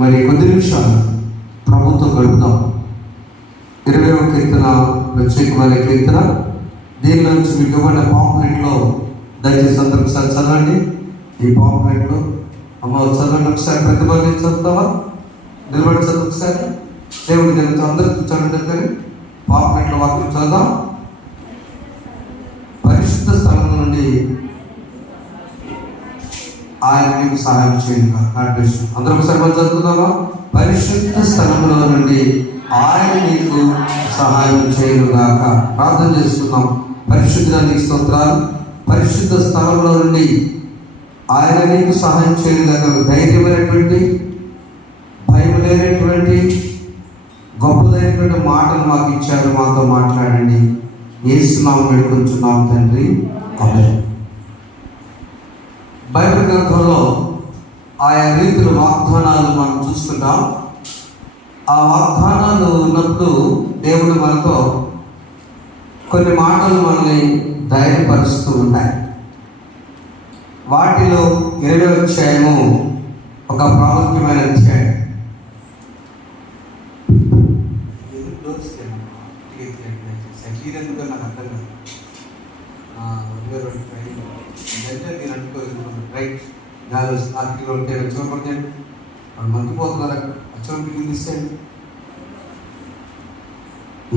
మరి కొద్ది నిమిషాలు ప్రభుతో గడుపుదాం. 20వ కీర్తన ప్రత్యేకమైన కీర్తన. దీని నుంచి మీకు ఇవ్వబడిన పాంప్లెట్లో దయచేసి అందరూ ఒకసారి చదవండి. ఈ పాంప్లెట్లో అమ్మ చదవండి ఒకసారి. ప్రతిభాన్ని చదువుతావా? నిలబడి చదువు ఒకసారి. దేవుడి దీనితో అందరూ కూర్చోండి. కానీ పాంప్లెట్లో వాక్యం చదువుదాం. పరిశుద్ధ స్థలం నుండి ఆయన మీకు సహాయం చేయండి. అందరూ ఒకసారి మనం చదువుతున్నామా? పరిశుద్ధ స్థలంలో నుండి ఆయన నీకు సహాయం చేయనుగాక. ప్రార్థన చేస్తున్నాం. పరిశుద్ధ నీకు స్తోత్రాలు. పరిశుద్ధ స్థలంలో నుండి ఆయన నీకు సహాయం చేయనుగాక. ధైర్యమైనటువంటి, భయం లేనటువంటి, గొప్పదైనటువంటి మాటలు మాకు ఇచ్చారు. మాతో మాట్లాడండి. యేసునామమున వేడుకొంచున్నాం తండ్రి, ఆమేన్. బైబిల్ గ్రంథంలో ఆయా రీతుల వాగ్దానాలు మనం చూస్తున్నాం. ఆ వాగ్దానాలు ఉన్నప్పుడు దేవుడు మనతో కొన్ని మాటలు మనల్ని ధైర్యపరుస్తూ ఉంటాయి. వాటిలో 20వ అధ్యాయము ఒక ప్రాముఖ్యమైన అధ్యాయం.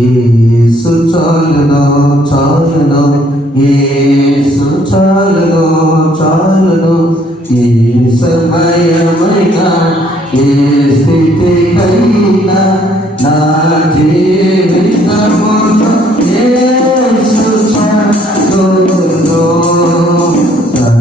యేసు చాలును చాలును, యేసు చాలును చాలును, ఏ సమయమైనా ఏ స్థితికైనా నా జీవితములో యేసు చాలును. నన్ను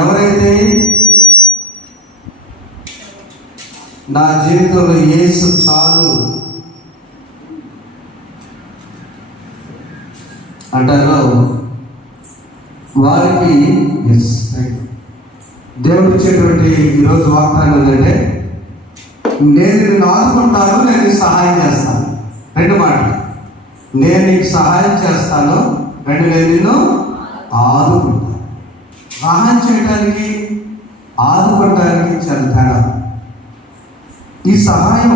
ఎవరైతే నా జీవితంలో యేసు చాలు అంటారో వారికి దేవుడు ఇచ్చేటువంటి ఈరోజు వాగ్దానం ఏంటంటే, నేను నిన్ను ఆదుకుంటాను, నేను నీకు సహాయం చేస్తాను. 2 మాటలు. నేను నీకు సహాయం చేస్తాను, 2 నేను నిన్ను ఆదుకుంటాను. సహాయం చేయడానికి, ఆదుకోవడానికి చాలా తేడా. ఈ సహాయం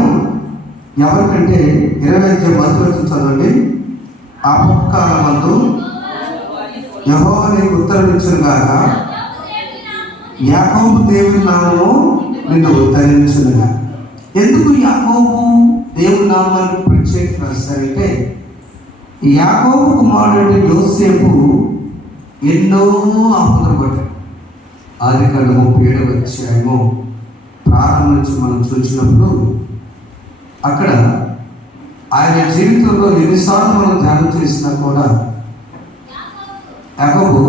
ఎవరికంటే 25 మొదటి చదవండి. ఆపత్కాలమందు యెహోవా నీకు ఉత్తరమిచ్చును గాక, యాకోబు దేవుని నామము నిన్ను ఉద్ధరించును గాక. ఎందుకు యాకోబు దేవుని నామాన్ని ప్రత్యేకంగా రాస్తారంటే, యాకోబు కుమారుడు యోసేపు ఎన్నో ఆపదలు పడ్డాడు. ఆదికాండం 37వ అధ్యాయము ప్రారంభం నుంచి మనం చూసినప్పుడు అక్కడ ఆయన జీవితంలో ఎన్నిసార్లు మనం ధ్యానం చేసినా కూడా యాకోబు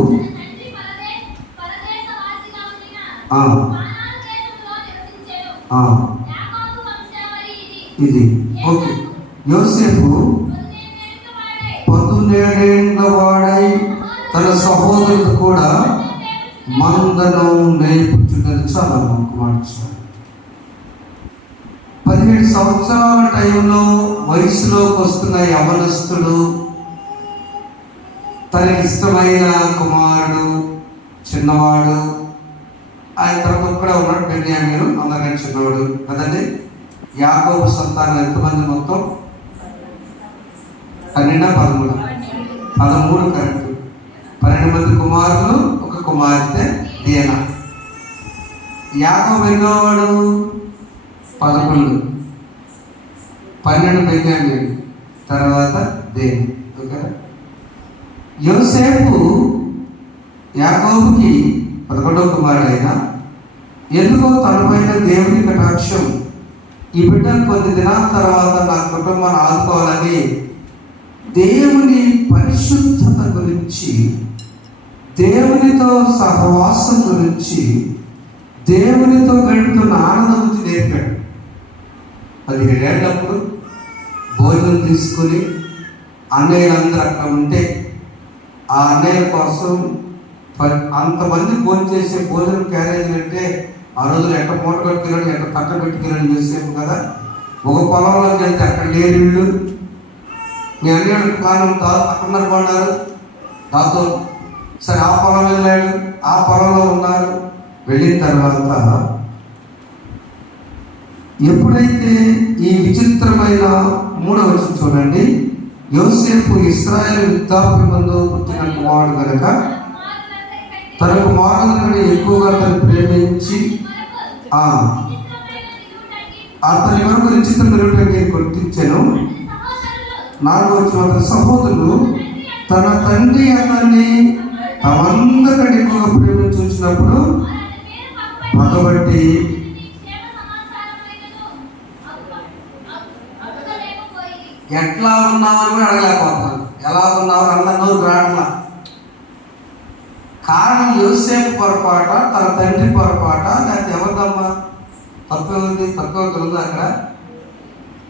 ఇది ఓకే. యోసేపు 17 ఏళ్ల వాడై తన సహోదరుడు కూడా మందను నేర్పుతున్నది. చాలా మంచి 17 సంవత్సరాల టైంలో వయసులోకి వస్తున్న యవనస్తుడు, తనకి ఇష్టమైన కుమారుడు, చిన్నవాడు, ఆయన తరపు కూడా ఉన్నాడు బెన్యామీను, అందరికీ చిన్నవాడు కదండి. యాకోబు సంతానం ఎంతమంది? మొత్తం 12, 13. 13 కరెక్ట్. 12 మంది కుమారులు, ఒక కుమార్తె దీనా. యాకోబు ఎన్నోవాడు? 11. 12 బెన్యామీను, తర్వాత దేని. ఓకే. యోసేపు యాకోబుకి 11వ కుమారుడైన ఎందుకో తనపైన దేవుని కటాక్షం, ఈ బిడ్డ కొద్ది దినాల తర్వాత నా కుటుంబాన్ని ఆదుకోవాలని దేవుని పరిశుద్ధత గురించి, దేవునితో సహవాసం గురించి, దేవునితో గడుపుతున్న ఆనందం గురించి నేర్పాడు. 17 ఏళ్ళప్పుడు భోజనం తీసుకుని అన్నయ్యలందరూ అక్కడ ఉంటే ఆ అన్నయ్యల కోసం అంతమంది భోజనం చేసే భోజనం క్యారేజీలు అంటే ఆ రోజులు ఎట్ట మూట కట్టుకెళ్ళడం, ఎట్ట తట్ట పెట్టుకెళ్ళడం చేసేము కదా. ఒక పొలంలోకి వెళ్తే అక్కడ లేని ఇళ్ళు, మీ అన్నయ్య ప్లాన్ అక్కడున్నారు కొన్నారు, దాంతో సరే ఆ పొలం వెళ్ళాడు, ఆ పొలంలో ఉన్నారు. వెళ్ళిన తర్వాత ఎప్పుడైతే ఈ విచిత్రమైన 3వ వచనం చూడండి, యోసేపు ఇశ్రాయేలు వృద్ధాప్యమందు పుట్టిన కుమారుడు కనుక తన కుమారులను ఎక్కువగా తను ప్రేమించి అతని వరకు విచిత్రమైన కొట్టించాను. 4వ వచనం, అతని సహోదరులు తన తండ్రి అతన్ని తమందరికంటే ఎక్కువగా ప్రేమించి చూసినప్పుడు పగబట్టి ఎట్లా ఉన్నామని కూడా అడగలేకపోతున్నాను. ఎలా ఉన్నావు అన్నదో రాట్లా. కారణం యోసేపు పొరపాట, తన తండ్రి పొరపాట, లేకపోతే ఎవరిదమ్మా తక్కువ ఉంది? తక్కువ ఉంది అక్కడ.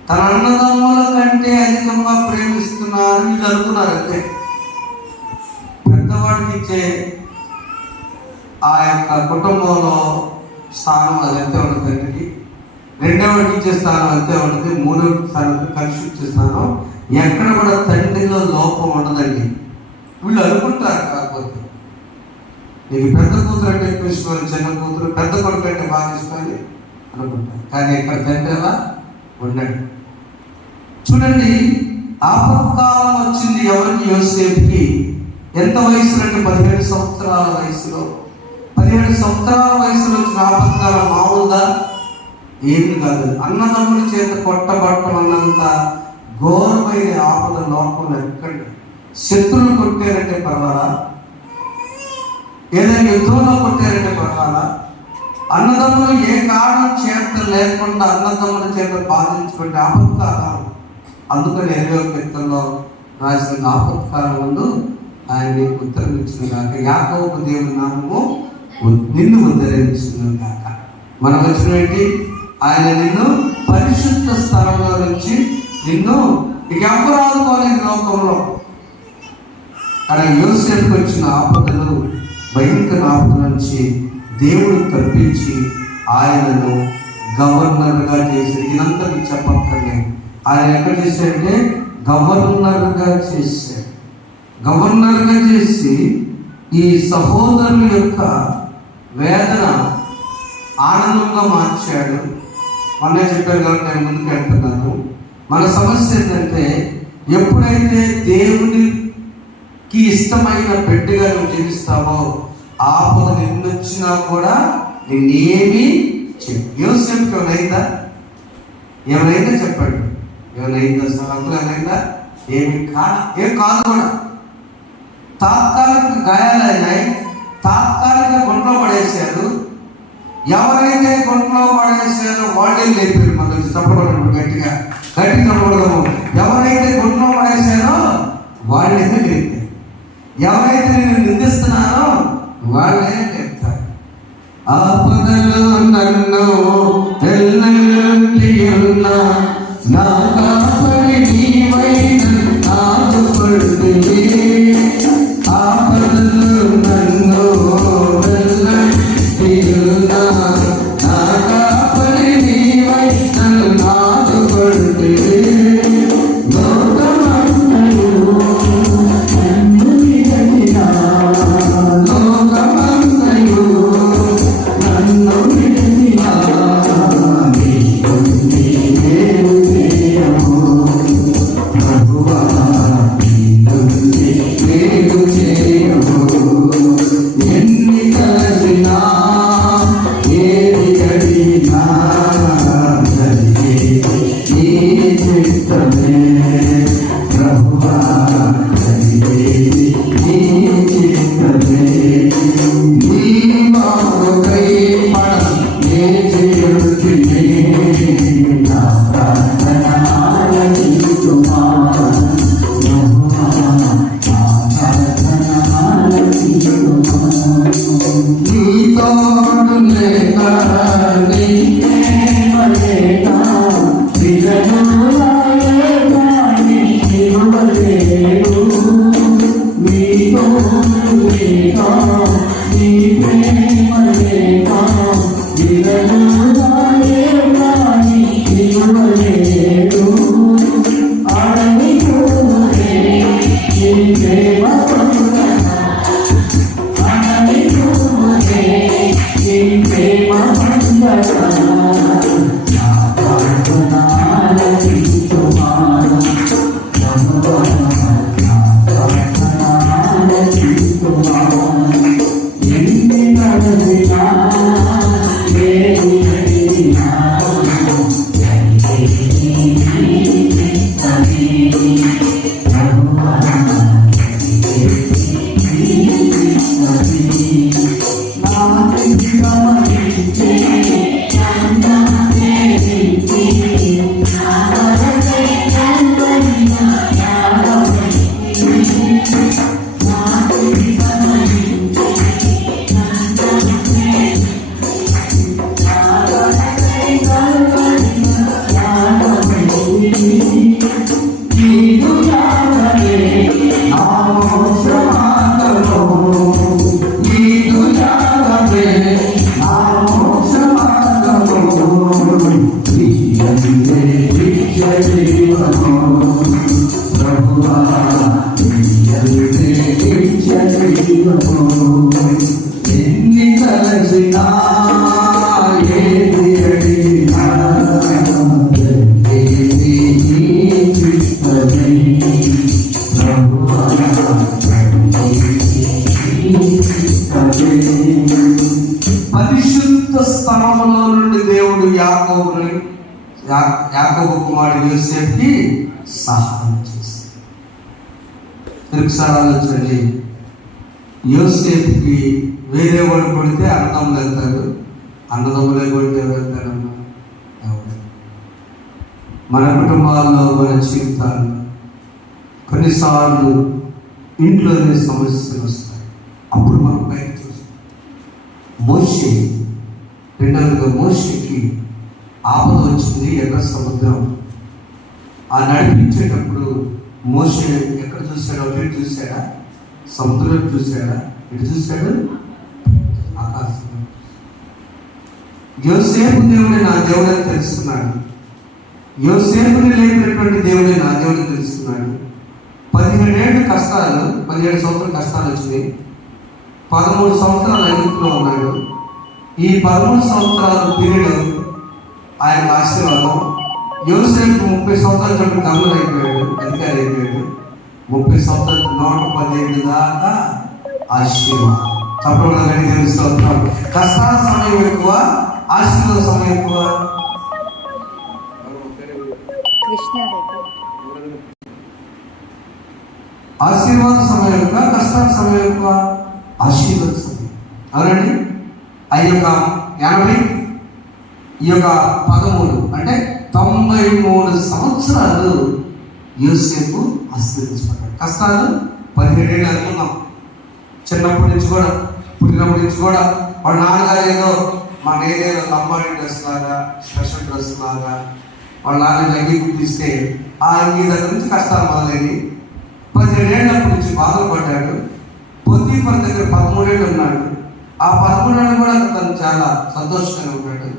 తన అన్నదమ్ముల కంటే అధికంగా ప్రేమిస్తున్నారు వీళ్ళు అనుకున్నారు. అంతే. పెద్దవాడికి ఇచ్చే ఆ యొక్క కుటుంబంలో స్థానం అది అంతే ఉంటుంది తండ్రికి, రెండవడికి ఇచ్చే స్థానం అంతే ఉంటుంది, మూడవ స్థానం కలిసి ఇచ్చే స్థానం. ఎక్కడ కూడా తండ్రిలో లోపం ఉండదండి. వీళ్ళు అనుకుంటారు. కాకపోతే నీకు పెద్ద కూతురు అంటే ఎక్కువ ఇష్టం, చిన్న కూతురు పెద్ద కొడుకు అంటే బాగా ఇష్టమని అనుకుంటారు. కానీ ఇక్కడ తండ్రి అలా ఉండడు. చూడండి, ఆపత్కాలం వచ్చింది ఎవరికి? యోసేపుకి. ఎంత వయసులో అంటే 17 సంవత్సరాల వయసులో. 17 సంవత్సరాల వయసులో వచ్చిన ఆపత్కాలం మామూలుగా ఏమి కాదు. అన్నదమ్ముల చేత కొట్టబట్టం అన్నంత ఘోరమైన ఆపద లోకంలో ఎక్కండి. శత్రువులు కొట్టారంటే పర్వాలా, ఏదైనా యుద్ధంలో కొట్టారంటే పర్వాలా, అన్నదమ్ములు ఏ కారణం చేత లేకుండా అన్నదమ్ముల చేత బాధించుకుంటే ఆపత్కాలం. అందుకని 20వ కీర్తనలో రాసిన ఆపత్కాలం ముందు ఆయన ఉత్తరం ఇచ్చిన కాక యాకోబు దేవుని నామము నిన్ను ఉద్ధరించిన కాక. మనం వచ్చినటువంటి ఆయన నిన్ను పరిశుద్ధ స్థలంలో నుంచి నిన్ను ఇక ఎవరు ఆదుకోలేదు లోకంలో. అక్కడ యోసేపుకి వచ్చిన ఆపదలు, భయంకర ఆపద నుంచి దేవుడు తప్పించి ఆయనను గవర్నర్గా చేసి, ఇదంతా మీకు చెప్పక్కర్లేదు. ఆయన ఎక్కడ చేశాడంటే గవర్నర్గా చేశాడు. గవర్నర్గా చేసి ఈ సహోదరుల యొక్క వేదన ఆనందంగా మార్చాడు. మొన్నే చెప్పారు కాబట్టి నేను ముందుకు వెళ్తున్నాను. మన సమస్య ఏంటంటే ఎప్పుడైతే దేవునికి ఇష్టమైన బిడ్డగా నువ్వు జీవిస్తావో ఆపద నిన్నొచ్చినా కూడా నిన్నేమీ యోసేపుకి ఏమైందా? ఏమైందా చెప్పండి. ఏమైందా? అసలు ఏమైందా? ఏమి కాదు కూడా. తాత్కాలిక గాయాలైనాయి, తాత్కాలిక గుంట్లో పడేశారు. ఎవరైతే గుంట్లో పడేసారో వాళ్ళే లేపారు. మనకి చెప్పబడదు, గట్టిగా చెప్పబడదు. ఎవరైతే గుంట్లో పడేశారో వాళ్ళే లేపారు. ఎవరైతే నేను నిందిస్తున్నారో వాళ్ళే చెప్తారు. ఆపదలు నన్ను నా కాపరి నీవైన నాకు పడుతుంది. ఆపదలు నన్ను నా కాపరి నీవైన నాకు పడుతుంది. ప్రభువా యాకోబు కుమారుడు యోసేపుకి సహాయం చేశాడు. ఒకసారి ఆలోచించండి, యోసేపుకి వేరే వాడు కొడితే అన్నదమ్ములు వెళ్తారు, అన్నదమ్ములే కొడితే ఎవరు వెళ్తారమ్మా? మన కుటుంబాల్లో, మన జీవితాల్లో కొన్నిసార్లు ఇంట్లోనే సమస్యలు వస్తాయి. అప్పుడు మనం బయట చూస్తాం. మోషే, రెండవదిగా మోషేకి ఆపద వచ్చింది, ఎర్ర సముద్రం. ఆ నడిపించేటప్పుడు మోషే ఎక్కడ చూశాడు? అటు చూశాడా? సముద్రం చూశాడా? ఎటు చూశాడు? ఆకాశం. యోసేపు దేవుడే నా దేవుడని తెలుసుకున్నాడు. యోసేపుని లేపినటువంటి దేవుడే నా దేవుడు తెలుసుకున్నాడు. 17 కష్టాలు, 17 సంవత్సరాలు కష్టాలు వచ్చినాయి. 13 సంవత్సరాలు ఐగుప్తులో ఉన్నాడు. ఈ 13 సంవత్సరాల పీరియడ్ ఆయన ఆశీర్వాదం. యోసేపు 30 సంవత్సరాల చోటు గమనం అయిపోయాడు, అధికారి అయిపోయాడు. 30 సంవత్సరాలు 115 దాకా ఆశీర్వాదం. చెప్పడం తెలుస్తూ ఉంటాం. కష్టాల సమయం ఎక్కువ, ఆశీర్వాద సమయం ఎక్కువ. ఆశీర్వాద సమయం యొక్క, కష్టాల సమయం యొక్క, ఆశీర్వాద సమయం. అవునండి. ఆ యొక్క 80, ఈ యొక్క 13 అంటే 93 సంవత్సరాలు యోసేపు ఆశీర్వదించబడ్డాడు. కష్టాలు 17 ఏళ్ళు అనుకున్నాం. చిన్నప్పటి నుంచి కూడా, పుట్టినప్పటి నుంచి కూడా వాడు నాన్నగారు ఏదో మన ఏరియాలో లంబాడి డ్రెస్ లాగా, స్పెషల్ డ్రెస్ లాగా వాళ్ళ నాన్న అంగీ కుట్టిస్తే ఆ అంగీ దగ్గర నుంచి కష్టాలు మొదలైనవి. 17 ఏళ్ళప్పటి నుంచి బాధలు పడ్డాడు. పొతీఫర్ దగ్గర 13 ఏళ్ళు ఉన్నాడు. ఆ 13 ఏళ్ళు కూడా తను చాలా సంతోషంగా ఉన్నాడు.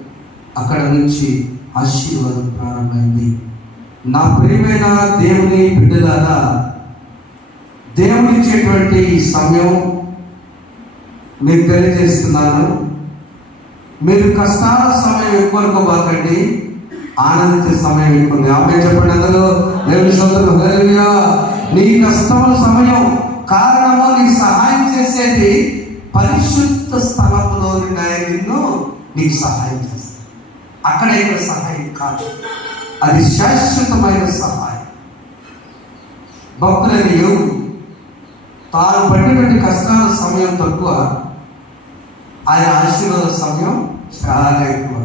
అక్కడ నుంచి ఆశీర్వాదం ప్రారంభమైంది. నా ప్రియమైన దేవుని బిడ్డలారా, దేవుడు ఇచ్చేటువంటి ఈ సమయం మీకు తెలియజేస్తున్నాను. మీరు కష్టాల సమయం ఎక్కువ అనుకోబాకండి, ఆనందించే సమయం ఎక్కువ. ఆమె చెప్పండి అందరూ. దేవుని సోదరులు, హల్లెలూయా. నీ కష్టముల సమయం కారణము నీకు సహాయం చేసేది పరిశుద్ధ స్థలములో ఆయన నిన్ను నీకు సహాయం చేస్తాడు. అక్కడ ఇక్కడ సహాయం కాదు, అది శాశ్వతమైన సహాయం. భక్తులైన యోగు తాను పడినటువంటి కష్టాల సమయం తక్కువ, ఆయన ఆశీర్వాద సమయం చాలా ఎక్కువ.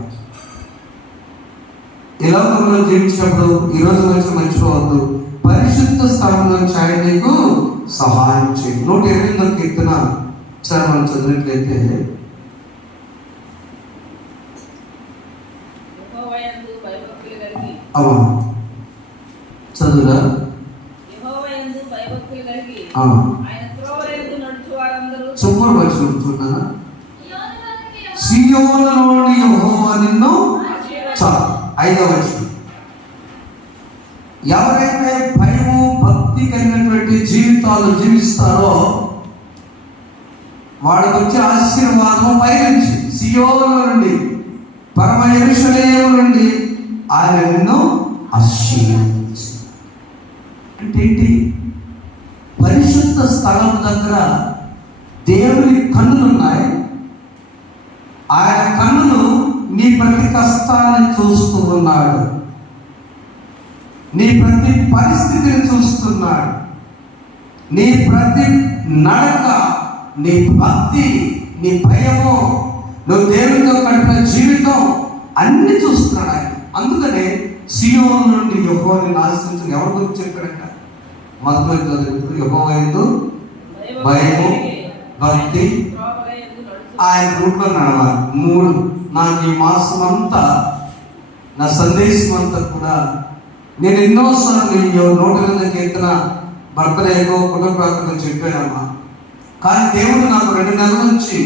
ఈ లోకంలో జీవించినప్పుడు ఈరోజు వచ్చి మర్చిపోవద్దు, పరిశుద్ధ స్థలం నుంచి ఆయన నీకు సహాయం చేయండి. 128వ కీర్తన మనం చదివినట్లయితే, చదువురా చుమ్మరు వచ్చి చూడనా, సియోనులోని యెహోవా నిన్ను. 5వ వచనం, ఎవరైతే భయము భక్తి కలిగినటువంటి జీవితాలు జీవిస్తారో వాడికి వచ్చే ఆశీర్వాదం పైనుంచి, సియోను నుండి, పరమ యెరూషలేము నుండి ఆయన నిన్ను ఆశీర్వదించాడు. అంటే ఏంటి? పరిశుద్ధ స్థలం దగ్గర దేవుని కన్నులు ఉన్నాయి. ఆయన కన్నులు నీ ప్రతి కష్టాన్ని చూస్తూ ఉన్నాడు, నీ ప్రతి పరిస్థితిని చూస్తున్నాడు, నీ ప్రతి నడక, నీ భక్తి, నీ భయము, నువ్వు దేవునితో గడిపిన జీవితం అన్ని చూస్తున్నాడు ఆయన. అందుకనే సియోను నుండి యెహోవాని ఆశ్రయించిన ఎవరి గురించి చెప్పాడంట? మొదటి యెహోవా యందు భయము భక్తి, ఆయన రూట్లో నడవాలి. 3 నాకు ఈ మాసం అంతా, నా సందేశం అంతా కూడా నేను ఎన్నోసార్లు 108వ కీర్తన బర్త్డేకో కుటుంబ ప్రార్థన చెప్పానమ్మా. కానీ దేవుడు నాకు 2 నెలల నుంచి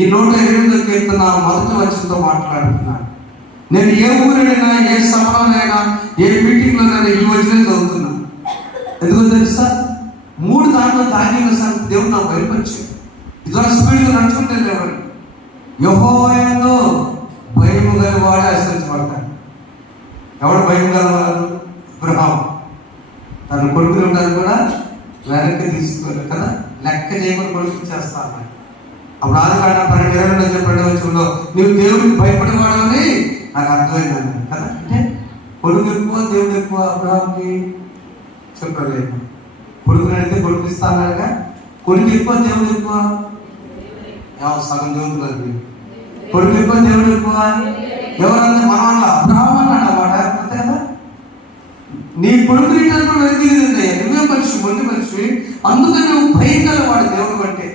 ఈ 128వ కీర్తన మొదటి వచనంతో మాట్లాడుతున్నాడు. నేను ఏ ఊరినైనా, ఏ సభలోనైనా, ఏ మీటింగ్లోనైనా ఈ వచనం చదువుతున్నాను. ఎందుకో తెలుసా? 3 దాంట్లో ధాన్యంగా సార్ దేవుడు నాకు బయలుపరిచాడు. ఇతర స్పీడ్గా నడుచుకుంటే లేవండి. యెహోవా యందు భయము గలవాడే ఆశ్రయించబడతాడు. ఎవడు భయం గలవాడు? అబ్రహాము తన కొడుకులు ఉంటారు కూడా వెనక్కి తీసుకోవాలి కదా, లెక్క చేయకుండా కొడుకు చేస్తాను. అప్పుడు ఆదికాండ 12:22 చెప్పండి వచ్చంలో, నువ్వు దేవుడికి భయపడేవాడని నాకు అర్థమైంది కదా. అంటే కొడుకు ఎక్కువ దేవుడు ఎక్కువ అబ్రహాంకి చెప్పలేదు. కొడుకుని అడిగితే కొడుకు ఇస్తానగా కొడుకు ఎక్కువ దేవుడు ఎక్కువ సగం చదువుతున్నారు. కొడుకు ఎక్కువ దేవుడు ఎక్కువ ఎవరంటే మనం అన్న అబ్రహాం అన్నాడు అన్నమాట. అంతే కదా, నీ కొడుకు వెతికింది నువ్వే మనిషి మొండి మనిషి, అందుకని నువ్వు భయంకర వాడు దేవుడు కంటే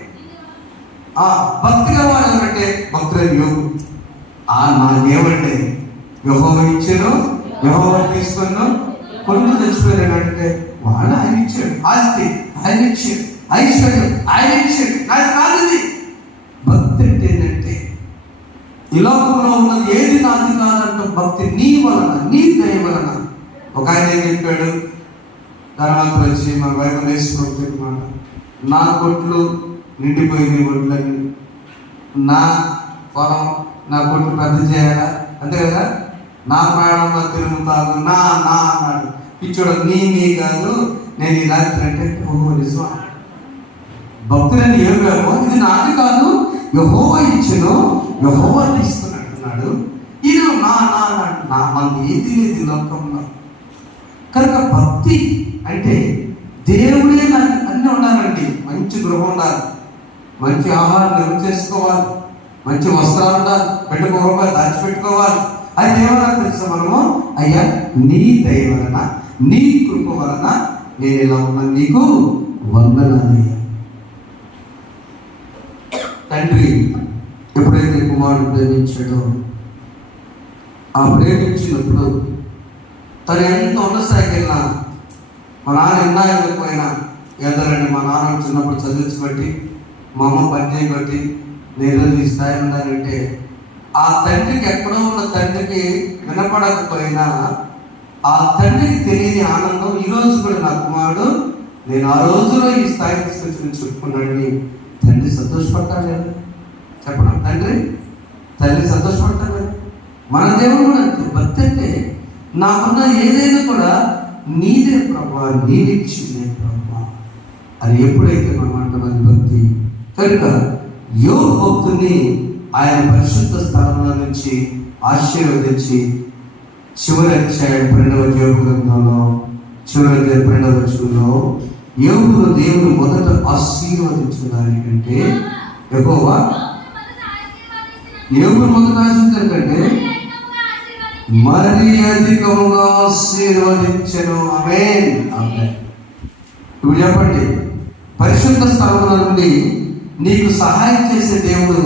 భక్తిగా వాడు ఎవరంటే భక్తులైన యోగు. నాకేమంటే యెహోవా ఇచ్చాను, యెహోవా తీసుకున్నాను, కొడుకు తెచ్చిపోయాడంటే వాడు ఆయన ఇచ్చాడు, ఆస్తి ఆయన ఇచ్చాడు, ఐశ్వర్యం ఆయన ఇచ్చాడు, నాకు కాదు. భక్తి అంటే ఏంటంటే ఈ లోకంలో ఉన్నది ఏది నాది కాదంట, భక్తి నీ వలన, నీ దయ వలన. ఒక ఆయన ఏం చెప్పాడు, ధనవంతులు వచ్చి మన బైబిల్ వేసుకుని చెప్పమాట, నా కొట్లు నిండిపోయింది, ఒట్లన్నీ నా పొలం నా కొట్లు పెద్ద చేయాలా, అంతే కదా, నా ప్రాణంలో తిరుగుతాను నా అన్నాడు. పిచ్చోడు నీ కాదు నేను ఈ రాత్రి అంటే ఓహో నిజమా. భక్తులని ఏమేమో ఇది నాది కాదు, యెహోవా ఇచ్చెను, యెహోవా తీసుకున్నాడు అన్నాడు. ఇది నా మనకి ఏది లేదు లోకంలో. కనుక భక్తి అంటే దేవుడే నాకు అన్నీ ఉండాలండి. మంచి గృహం ఉండాలి, మంచి ఆహారం నిల్వ చేసుకోవాలి, మంచి వస్త్రాలు ఉండాలి, బిడ్డ రూపాయలు దాచిపెట్టుకోవాలి. అది ఏమన్నా తెలుసా, మనము అయ్యా నీ దయ వలన, నీ కృప వలన నేను ఇలా ఉన్నా, నీకు వందనాలయ్యా. తండ్రి ఎప్పుడైతే కుమారుడు ప్రేమించాడో, ఆ ప్రేమించినప్పుడు తను ఎంత ఉన్న స్థాయికి వెళ్ళినా, మా నాన్న ఎన్నా వెళ్ళకపోయినా ఏదోనండి మా నాన్న చిన్నప్పుడు చదివించబట్టి, మా అమ్మ పని చేయబట్టి నేను ఈ స్థాయిలో ఉన్నానంటే, ఆ తండ్రికి ఎక్కడో ఉన్న తండ్రికి వినపడకపోయినా ఆ తండ్రికి తెలియని ఆనందం ఈరోజు కూడా నా కుమారుడు నేను ఆ రోజులో ఈ స్థాయి తీసుకొచ్చి చెప్పుకున్నాడని తండ్రి సంతోషపడతాడు లేదా చెప్పడం. తల్లి సంతోషపడతాడు కదా. మన దేవుడు కూడా అంతే. భక్తి అంటే నాకున్న ఏదైనా కూడా నీదే ప్రభా, నీవిచ్చిందే ప్రభా అని ఎప్పుడైతే మనం అంటున్నది భక్తి. కనుక యోగు భక్తుని ఆయన పరిశుద్ధ స్థలంలో నుంచి ఆశీర్వదించి చివరి అధ్యాయం 12వ యోగు గ్రంథంలో చివరి అధ్యాయం 12వ వచనంలో యోగును దేవుడు మొదట ఆశీర్వదించిన దానికంటే యెహోవా యోగును మొదట ఆశీర్వదించిన కంటే మరి అధికముగా ఆశీర్వదించెను. ఆమేన్. ఇప్పుడు చెప్పండి, పరిశుద్ధ స్థలంలో నుండి నీకు సహాయం చేసే దేవుడు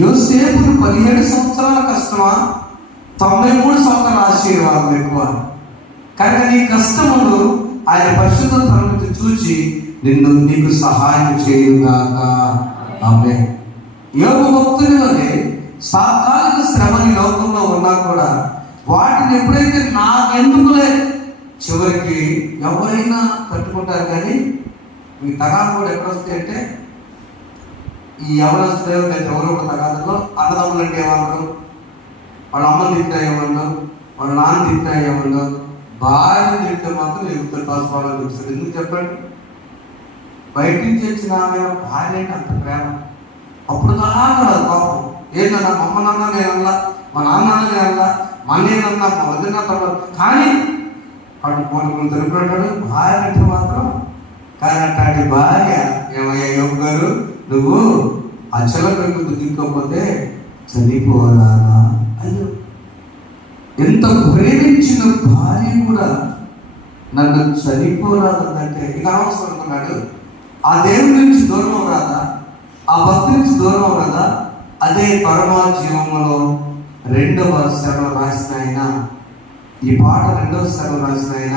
యోసేపును 17 సంవత్సరాల కష్టమా, 93 సంవత్సరాల ఆశీర్వాదం ఎక్కువ. కనుక నీ కష్టములు ఆయన పరిశుద్ధ స్థలం నుంచి చూచి నీకు సహాయం చేయుగాక. ఆమేన్. యోగు భక్తుని వలె తాత్కాలిక శ్రమని లోకంలో ఉన్నా కూడా వాటిని ఎప్పుడైతే నాకెందుకులే, చివరికి ఎవరైనా తట్టుకుంటారు. కానీ ఈ తగాదు కూడా ఎక్కడ వస్తాయి అంటే, ఈ ఎవరొస్తే ఎవరో ఒక తగాదులో అన్నదమ్ములు అంటే ఏమన్నారు, వాళ్ళ అమ్మని తింటా ఏమన్నా, వాళ్ళ నాన్న తింటా ఏమన్నా, భార్యను తింటే మాత్రం ఎగుతారు కాసుకోవాలని చూస్తారు. ఎందుకు చెప్పండి, బయట నుంచి వచ్చిన ఆమె భార్య అంటే అంత ప్రేమ. అప్పుడు దాకా పాపం ఏంటన్నా, మా అమ్మ నాన్న నేను అన్నా, మా నాన్న నేను అన్నా, మా నేనన్నా, మా వదిన తర్వాత, కానీ వాడు పోటీ తెలుపుకుంటాడు. భార్య అంటే మాత్రం కానీ అట్లాంటి భార్య ఏమయ్యా యోగు గారు, నువ్వు ఆ చెల్లపెట్టుకు దిక్కపోతే చనిపోరాదా. అయ్యో, ఎంత ప్రేమించిన భార్య కూడా నన్ను చనిపోరాదంటే ఇక అవసరం అనుకున్నాడు. ఆ దేవుడి నుంచి దూరం రాదా, ఆ భక్తి నుంచి దూరం రాదా. అదే పరమా జీవములో 2వ శరం రాసిన ఆయన, ఈ పాట 2వ శరం రాసిన ఆయన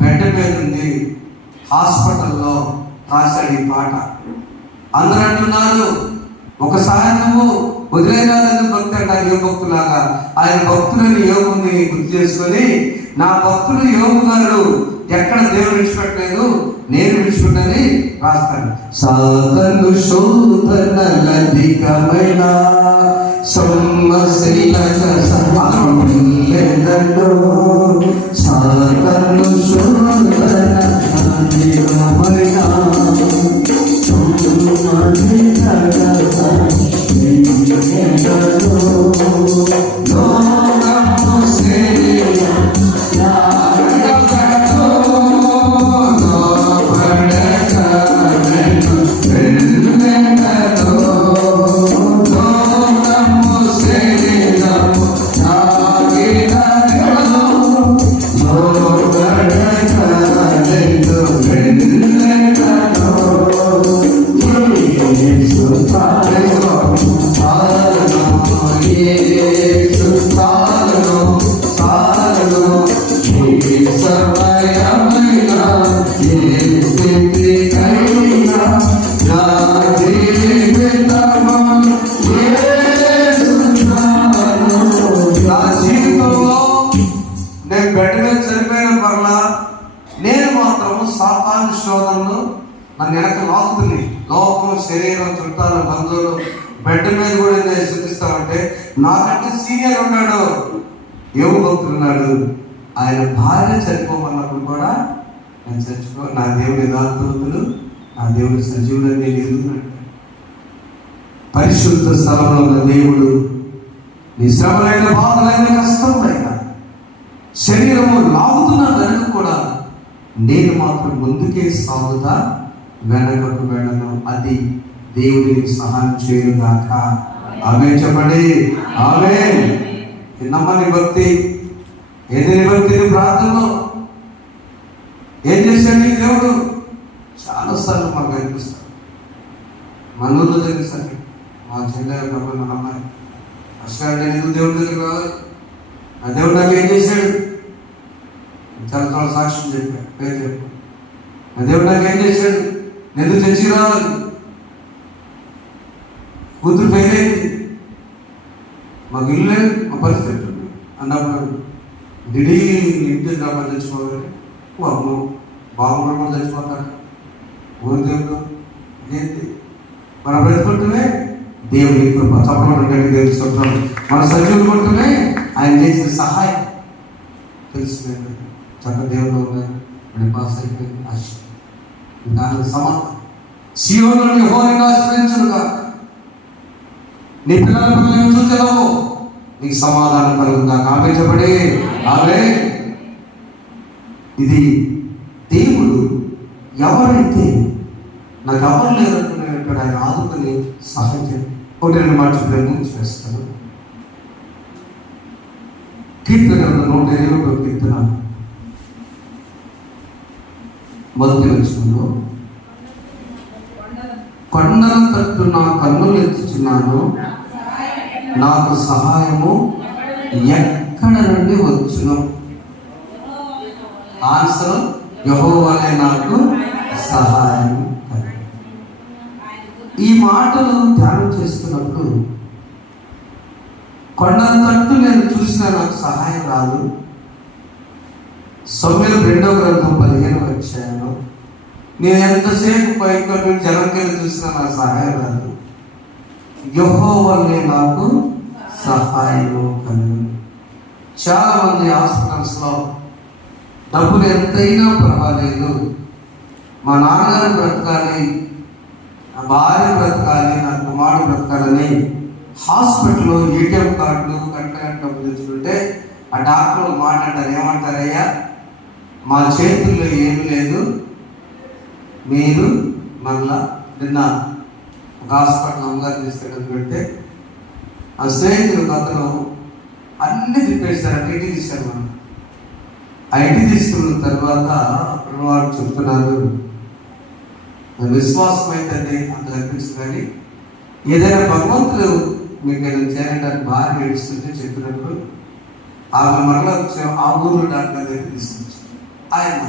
బెడ్ మీద ఉంది, హాస్పిటల్లో రాశాడు ఈ పాట. అందరూ అంటున్నారు ఒకసారి నువ్వు వదిలేరాదని భక్తి అంటారు. యోగ భక్తులాగా ఆయన భక్తులని యోగుని గుర్తు చేసుకొని, నా భక్తులు యోగు గారు ఎక్కడ దేవుడు విడిచిపెట్టలేదు, నేను విడిచిపెట్టని రాస్తాను. సాధను శోధనలధికమైన సమస్యలకు సమానము, సాధను శోధనలధికమైన లోకము నన్ను వెనక లాగుతున్నాయి. లోకం, శరీరం, చుట్టాలు, బంధువులు, బెడ్ మీద కూడా నేను చూపిస్తామంటే నాకంటే సీనియర్ ఉన్నాడు, యోగు భక్తులు ఉన్నాడు. ఆయన భార్య చనిపోమన్నప్పుడు కూడా నేను చచ్చిపో, నా దేవుడు యథార్థవంతుడు, నా దేవుడు సజీవుడు నేను ఎదుగుతున్నాడు. పరిశుద్ధ స్థలంలో ఉన్న దేవుడు నీ శ్రమలైన, బాధలైన, కష్టములైన, శరీరము లాగుతున్న వెనక కూడా నేను మాత్రం ముందుకే సాగుతా, వెనకకు వెళ్ళను. అది దేవుడికి సహాయం చేయనుగాక. ఆమేన్ చెప్పండి. ఆమేన్. నమ్మని భక్తి, ఏది భక్తి? ప్రార్థనలో ఏం చేశాడు ఈ దేవుడు? చాలాసార్లు మాకు అనిపిస్తాడు. మన ఊళ్ళో తెలుస్తాడు, మా చెల్లె బాబు, మన అమ్మాయి అసలు ఎందుకు దేవుడి దగ్గర రావాలి, ఆ దేవుడు నాకు ఏం చేశాడు? చాలా సాక్ష్యం చెప్పాడు, పేరు చెప్పాడు. ఆ దేవుడు నాకు ఏం చేశాడు? నేను చర్చికి రావాలి, కూతురు ఫెయిల్ అయింది, మాకు ఇల్లు లేదు, మా పరిస్థితి ఉంది అన్నప్పుడు దిఢీర్ ఇంటి గ్రామాలు తెచ్చుకోవాలి. అమ్మ బాగుండడం కూడా తెచ్చిపోతాడు. ఊరి దేవుడు ఏంటి మన బ్రతుకుంటూనే దేవుడి కృప. చప్పటి దేవుడు చెప్తాం. మన సజీవులు కొంటూనే ఆయన చేసిన సహాయం తెలుసుకునే చక్క దేవుడు ఉన్నాడు. పాస్ అయిపోయింది ఆశ దాని సమాధానం. సీయోనును యెహోవాను ఆశ్రయించునుగా. నీ పిల్లలను చూచెదవు, నీకు సమాధానం కలుగుగా. ఆమె చెప్పండి. ఆమె. ఇది దేవుడు ఎవరైతే నాకు ఎవరు లేదనుకునేటప్పుడు ఆయన ఆదుకొని సహాయం చేయాలి. ఒకటి రెండు మాటలు ప్రయత్నం చేస్తాను. కీర్తన 121 కీర్తన మొదటి వచనంలో, కొండల తట్టు నా కన్నులు ఎత్తుచున్నాను, నాకు సహాయము ఎక్కడ నుండి వచ్చును? ఆన్సర్ యెహోవానే నాకు సహాయం. ఈ మాటలు ధ్యానం చేస్తున్నప్పుడు కొండల తట్టు నేను చూసినా నాకు సహాయం రాదు. సమూయేలు 2వ గ్రంథం 15వ అధ్యాయంలో నేను ఎంతసేపు పైకి జనంకెళ్ళి చూసినా నాకు సహాయం రాదు, యెహోవానే నాకు సహాయము కలుగును. చాలా మంది హాస్పిటల్స్లో డబ్బులు ఎంతైనా పర్వాలేదు, మా నాన్నగారు బ్రతకాలి, నా భార్య బ్రతకాలి, నా కుమారుడు బ్రతకాలని హాస్పిటల్లో ఏటీఎం కార్డులు కరెక్ట్గా డబ్బులు తెచ్చుకుంటే ఆ డాక్టర్ మాట్లాడారు. ఏమంటారయ్యా, మా చేతుల్లో ఏమీ లేదు, మీరు మళ్ళా నిన్న ఒక హాస్పిటల్ అమ్మగారు తీసుకెళ్ళి పెడితే ఆ స్నేహితులు అతను అన్ని తిప్పేస్తారు. ఇంటికి తీశారు. మనం ఆ ఇంటికి తీసుకున్న తర్వాత అప్పుడు వారు చెప్తున్నారు, విశ్వాసం అయితే అంత కనిపిస్తుంది, కానీ ఏదైనా భగవంతుడు మీకు ఏదైనా చేరడానికి భార్య ఏడుస్తుంటే చెప్పినప్పుడు ఆమె మరలా ఆ ఊరు డాక్టర్ దగ్గర తీసుకొచ్చారు. ఆయన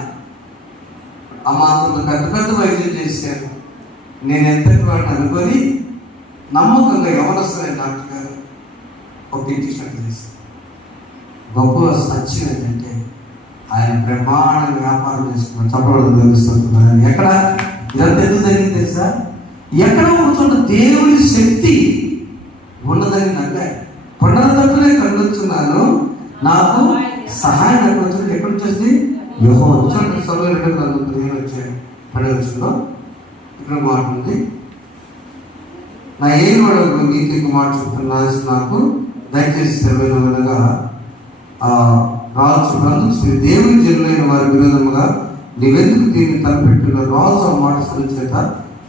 ఆ మాత్రం పెద్ద పెద్ద వైద్యం చేశారు. నేను ఎంతటి వాడిని అనుకొని నమ్మకంగా ఎవరొస్తారని డాక్టర్ గారు ఒక ఇంటిషన్ చేశారు. గొప్ప సత్యం ఏంటంటే ఆయన బ్రహ్మాండ వ్యాపారం చేసుకున్నాడు. చెప్పడం తెలుస్తున్నారు. ఎక్కడ ఇదంతా ఎందుకు జరిగింది తెలుసా? ఎక్కడ కూర్చుంటే దేవుడి శక్తి ఉన్నదని నమ్మాడు. కొండల తప్పునే కనుగొచ్చున్నాను, నాకు సహాయం ఎక్కడ ఎక్కడ వచ్చేసి యెహోవా. చూడండి, సమూయేలు 2వ గ్రంథం 15వ అధ్యాయంలో ఇక్కడ మాట ఉంది, నా ఏలివాడు నీకు ఇంక మాట చెప్తున్నా, నాకు దయచేసి సెలవునగా రాజు బంధు దేవుని జనులైన వారి విరోధముగా నీవెందుకు దీన్ని తలపెట్టిన? రాజు ఆ మాట చేత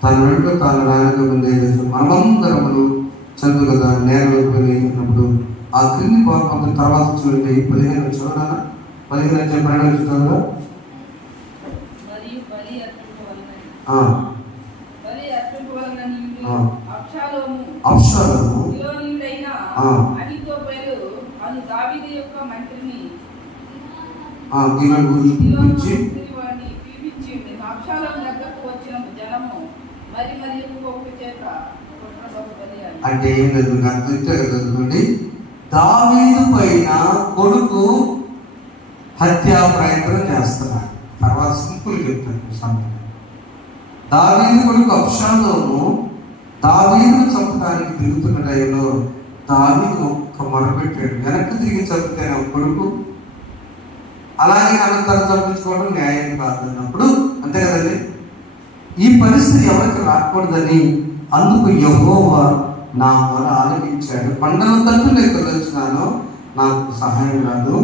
తన వెంట తాను నాయనగా ఉండేది. మనమందరమును చదువు కదా నేలలోకి వెళ్ళినప్పుడు ఆ క్రింది పాపం తర్వాత చూడండి 15 చూడాలా, 15 12 చూడాలా. అబ్షాలోము గురించి అంటే ఏం లేదు, నాకు చదువుకోండి. దావీదు పైన కొడుకు హత్యా ప్రయత్నం చేస్తున్నాడు. తర్వాత సింపుల్ చెప్తాను సమయం. దావీదు కొడుకు అబ్షాలోము దావీదును చంపడానికి తిరుగుతున్న టైంలో దావీదు ఒక్క మొరపెట్టాడు. వెనక్కి తిరిగి చంపితే నా కొడుకు, అలాగే అనంతరం చంపించుకోవడం న్యాయం కాదన్నప్పుడు, అంతే కదండి. ఈ పరిస్థితి ఎవరికి రాకూడదని అందుకు యెహోవా నా మొర ఆలకించాడు. కొండల తట్టు నేను కదల్చినాను, నాకు సహాయం రాదు.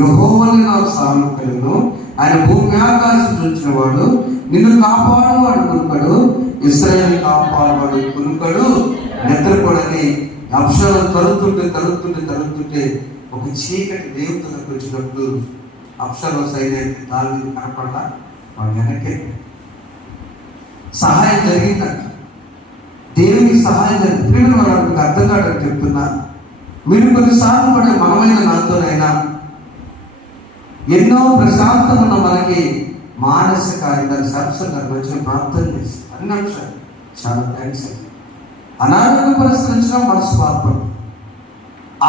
యెహోవాని నాకు సహాయం కలుగును. ఆయన భూమి ఆకాశం చూచిన వాడు, నిన్ను కాపాడువాడు కునుకడు, ఇశ్రాయేలు కాపాడువాడు కునుకడు, నిద్రపోడని అబ్షాలోము తరుతుంటే ఒక చీకటి దేవతలకు వచ్చినప్పుడు అబ్షాలోము సైన్యానికి దావీదు కనపడలా, వాడు వెనక్కి సహాయం జరిగిందంట. దేవునికి సహాయం జరిగింది. ప్రియమైన వాళ్ళకి అర్థం కాదని చెప్తున్నా. మీరు కొన్నిసార్లు పడే మనమైన నాతోనైనా ఎన్నో ప్రశాంతం ఉన్న మనకి మానసిక సరస్వత వచ్చిన ప్రార్థన చేసి అన్ని అంశాలు చాలా థ్యాంక్స్ అండి. అనారోగ్య పరిస్థితి వచ్చినా మనసు బాధపడు,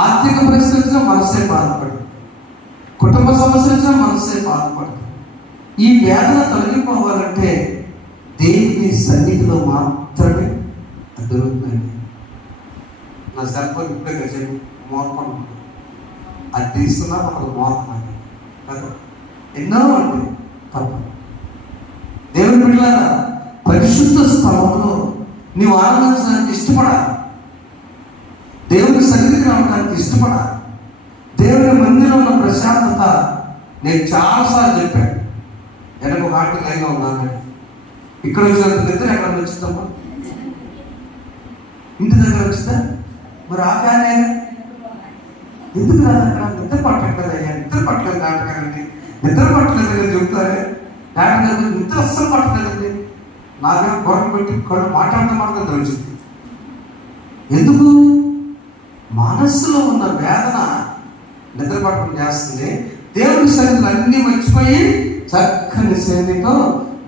ఆర్థిక పరిస్థితి వచ్చినా మనసే బాధపడు, కుటుంబ సమస్యలు వచ్చినా మనసే బాధపడు. ఈ వేదన తొలగిపోవాలంటే దేవుని సన్నిధిలో మాత్రమే అది దొరుకుతుందండి. నా సెల్ ఫోన్ ఇప్పుడే గజం మోపను, అది తీసుకున్నా ఒకరు మోపన్నాను కదా, ఎన్నో అండి తప్ప. దేవుని బిడ్డలారా, పరిశుద్ధ స్థలంలో నీవు ఆనందించడానికి ఇష్టపడాలి, దేవుని సన్నిధికి రావడానికి ఇష్టపడాలి. దేవుని మందిరంలో ఉన్న ప్రశాంతత నేను చాలాసార్లు చెప్పాను. వెనక ఒక ఆటలు లైన్గా ఉన్నాను, ఇక్కడ వచ్చినంత నిద్ర ఎక్కడ వచ్చిందమ్మా, ఇంటి దగ్గర వచ్చిందా? మరి ఆ ఫ్యాన్ అయినా ఎందుకు రాదు? అక్కడ నిద్ర పట్టట్లేదు అయ్యా, నిద్ర పట్టలేదు నాటకాలండి, నిద్ర పట్టలేదు అని చెబుతారే. నాటకాలు నిద్ర అస్సలు పట్టలేదండి. నాకేమో గొడవ పెట్టి మాట్లాడటం వచ్చింది. ఎందుకు? మనస్సులో ఉన్న వేదన నిద్ర పట్టడం చేస్తుంది. దేవుని సన్నిధిలో అన్నీ మర్చిపోయి చక్కని సన్నిధితో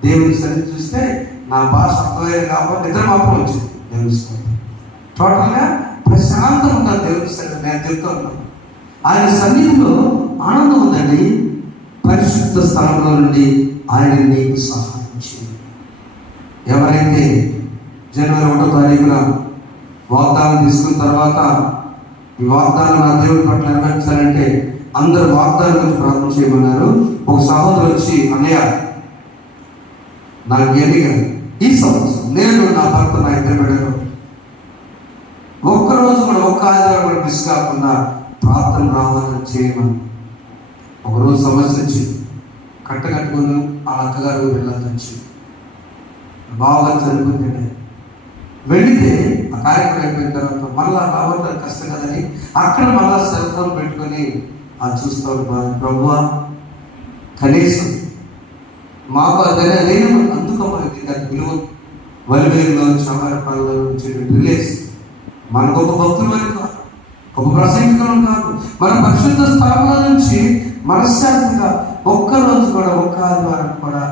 దేవుని సన్నిధి చూస్తే నా భాష అర్థమయ్యేది కాబట్టి నిద్ర మాత్రం వచ్చింది. దేవుని సన్నిధి టోటల్గా ప్రశాంతం ఉంటుంది. దేవుని సన్నిధి నేను చెప్తూ ఉన్నాను, ఆయన సన్నిధిలో ఆనందం ఉందండి. పరిశుద్ధ స్థలంలో నుండి ఆయన నీకు సహాయం చేయండి. ఎవరైతే జనవరి 1వ తారీఖున వాగ్దానం తీసుకున్న తర్వాత ఈ వాగ్దానం నా దేవుడి పట్ల నెరవేర్చాలంటే అందరు వాగ్దానం గురించి ప్రార్థన చేయమన్నారు. ఒక సహోదరు వచ్చి, అన్నయ్య నాకు ఎన్నిక ఈ సంవత్సరం నేను నా భర్త నా ఇద్దరు బిడ్డలు ఒక్కరోజు కూడా ఒక్క ఆదివారం కూడా మిస్ కాకుండా ప్రార్థన రావాలని చేయమని. ఒకరోజు సమస్య వచ్చింది, కట్టుకుని ఆ అక్కగారు వెళ్ళాల్సి వచ్చింది. బాగా చనిపోతుంది. వెళితే ఆ కార్యక్రమం అయిపోయిన తర్వాత మళ్ళా రావడం కష్టం కదని అక్కడ మళ్ళా సెల్ ఫోన్ పెట్టుకొని చూస్తాడు. ప్రభువా కనీసం మాకు అదే లేదు, అందుకోమని దాని విలువ వలివేలులో చమరపాలలో రిలేస్ మన గొప్ప భక్తులు అని కాదు, గొప్ప ప్రసంగికులు కాదు, మన పరిశుద్ధ స్థలంలో నుంచి మనశ్శాంతిగా ఒక్కరోజు కూడా ఒక్క ఆదివారం కూడా